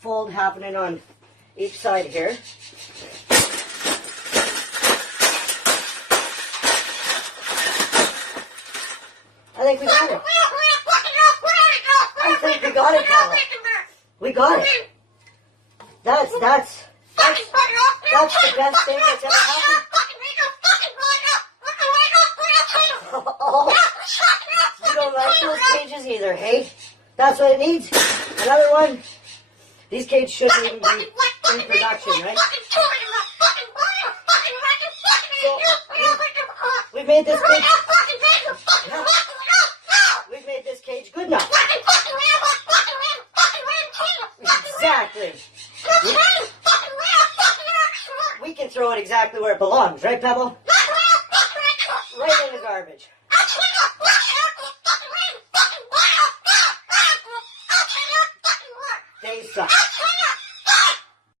fold happening on each side here. I think we got it. I think we got it, Pavel. We got it. That's the best thing that's ever happened. Oh, you don't like those cages either, hey? That's what it needs. Another one. These cages shouldn't even be in production, right? So, we've made this cage. Yeah, we've made this cage good enough. Exactly. We can throw it exactly where it belongs, right, Pebble? Right in the garbage. They suck.